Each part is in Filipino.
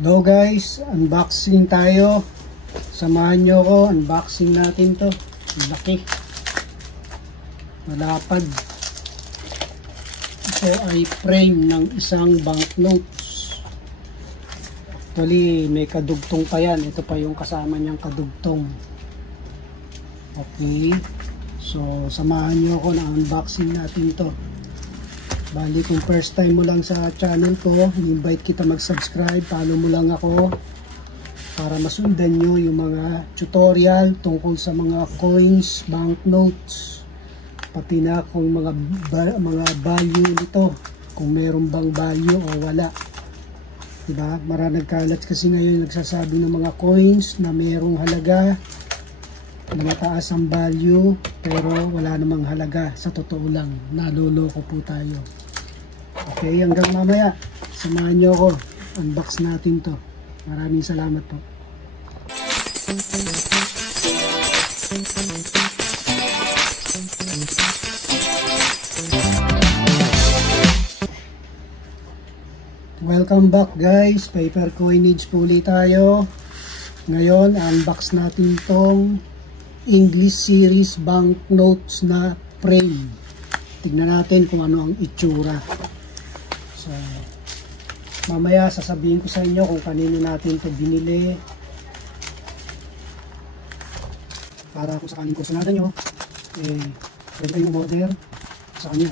Hello guys, unboxing tayo. Samahan nyo ko, unboxing natin to. Laki. Malapad. Ito ay frame ng isang banknotes. Actually, may kadugtong pa yan. Ito pa yung kasama niyang kadugtong. Okay. So, samahan nyo ko na unboxing natin to. Bali, kung first time mo lang sa channel ko, invite kita mag-subscribe, follow mo lang ako para masundan nyo yung mga tutorial tungkol sa mga coins, banknotes, pati na kung mga value nito, kung meron bang value o wala. Diba? Nagkalat kasi ngayon nagsasabi ng mga coins na merong halaga, na mataas ang value, pero wala namang halaga. Sa totoo lang, naloloko po tayo. Okay, hanggang mamaya, samahan nyo ako, unbox natin to. Maraming salamat po. Welcome back guys, paper coinage po ulit tayo. Ngayon, unbox natin tong English series banknotes na frame. Tignan natin kung ano ang itsura. So, mamaya sasabihin ko sa inyo kung kanino natin ito binili. Para kung sakaling kursunada nyo, pwede kayong order sa kanya.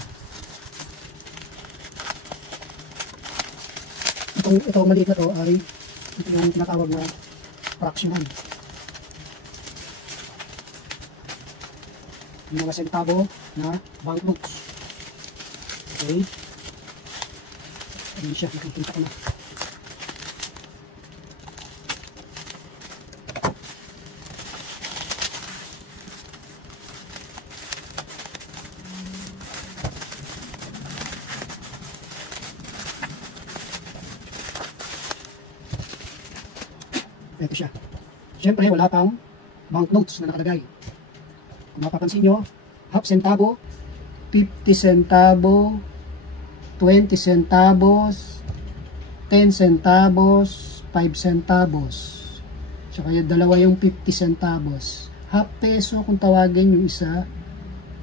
Itong maliit na to ay ito yung tinatawag na fractional. Yung mga sentabo na banknotes. Okay. Hindi siya, nakikita ko na. Ito siya. Siyempre, wala pang banknotes na nakalagay. Kung mapapansin nyo, half centavo, 50 centavo, 20 centavos, 10 centavos, 5 centavos. So kaya dalawa yung 50 centavos. Half peso kung tawagin yung isa,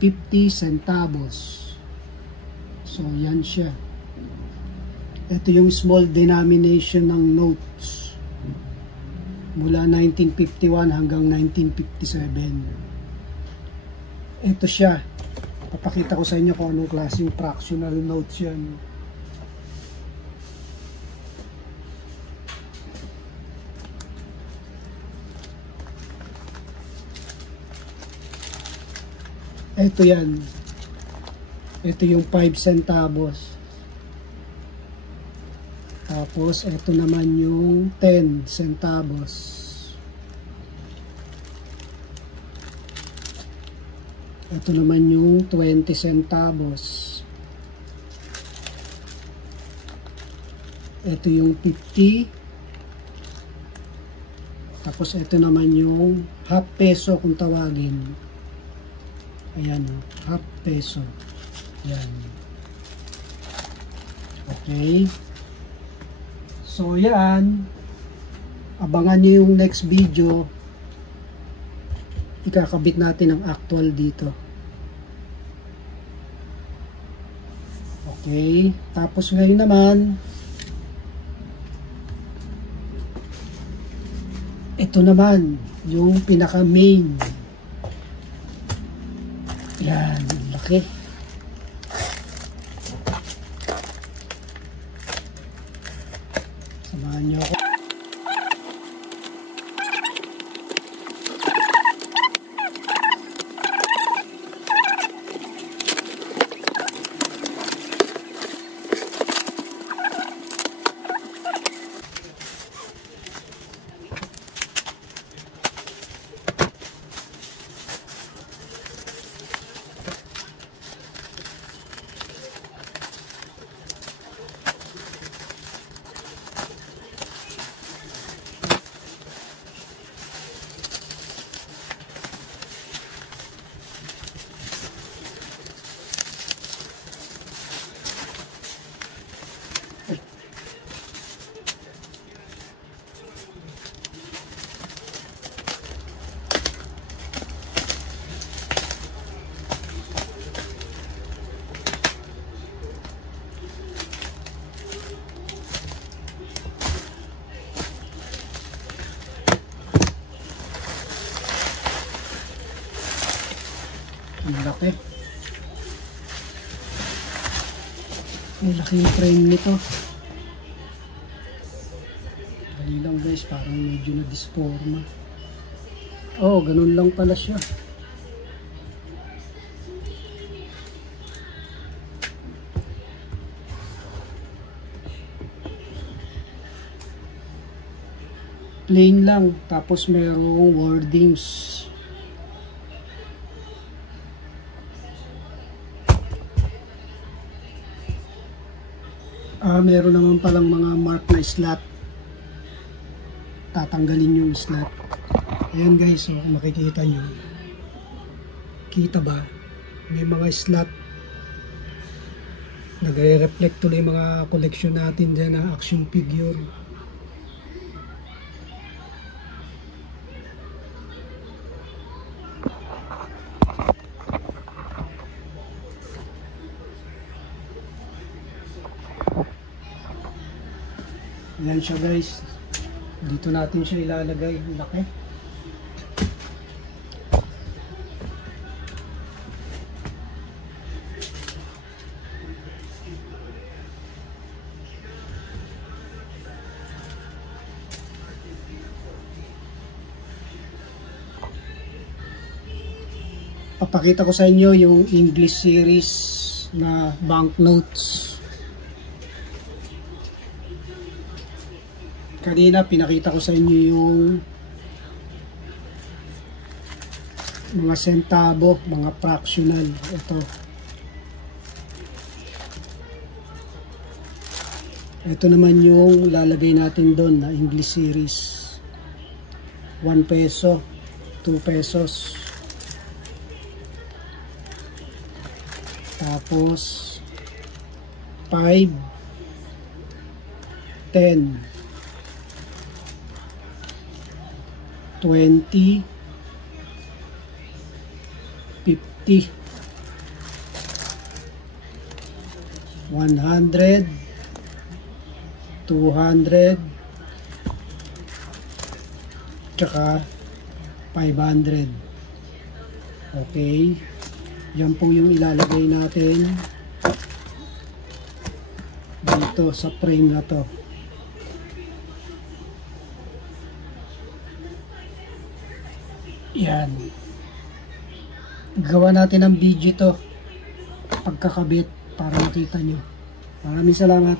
50 centavos. So yan siya. Ito yung small denomination ng notes. Mula 1951 hanggang 1957. Ito siya. Papakita ko sa inyo kung anong klaseng fractional notes yan. Ito yan. Ito yung 5 centavos. Tapos ito naman yung 10 centavos. Ito naman yung 20 centavos. Ito yung 50. Tapos ito naman yung half peso kung tawagin. Ayan, half peso. Ayan. Okay. So yan. Abangan nyo yung next video. Ikakabit natin ang actual dito. Okay. Tapos ngayon naman, ito naman, yung pinaka main. Yan, laki. Samahan nyo ako. Ang laking frame nito. Dali lang guys, parang medyo na-disforma. Oh, ganun lang pala siya. Plain lang, tapos merong wordings. Meron naman palang mga mark na slot. Tatanggalin yung slot. Ayan guys, so makikita nyo. Kita ba? May mga slot. Nagre-reflect tuloy mga collection natin dyan na action figure. Ayan siya guys. Dito natin siya ilalagay. Ang laki. Papakita ko sa inyo yung English series na banknotes. Kanina pinakita ko sa inyo yung mga sentabo, mga fractional. Ito naman yung lalagay natin doon na English series. 1 peso, 2 pesos. Tapos 5, 10, 20, 50, 100, 200, tsaka 500. Okay, yan po yung ilalagay natin dito sa frame na to. Yan. Gawa natin ng video to pagkakabit para makita nyo. Maraming salamat.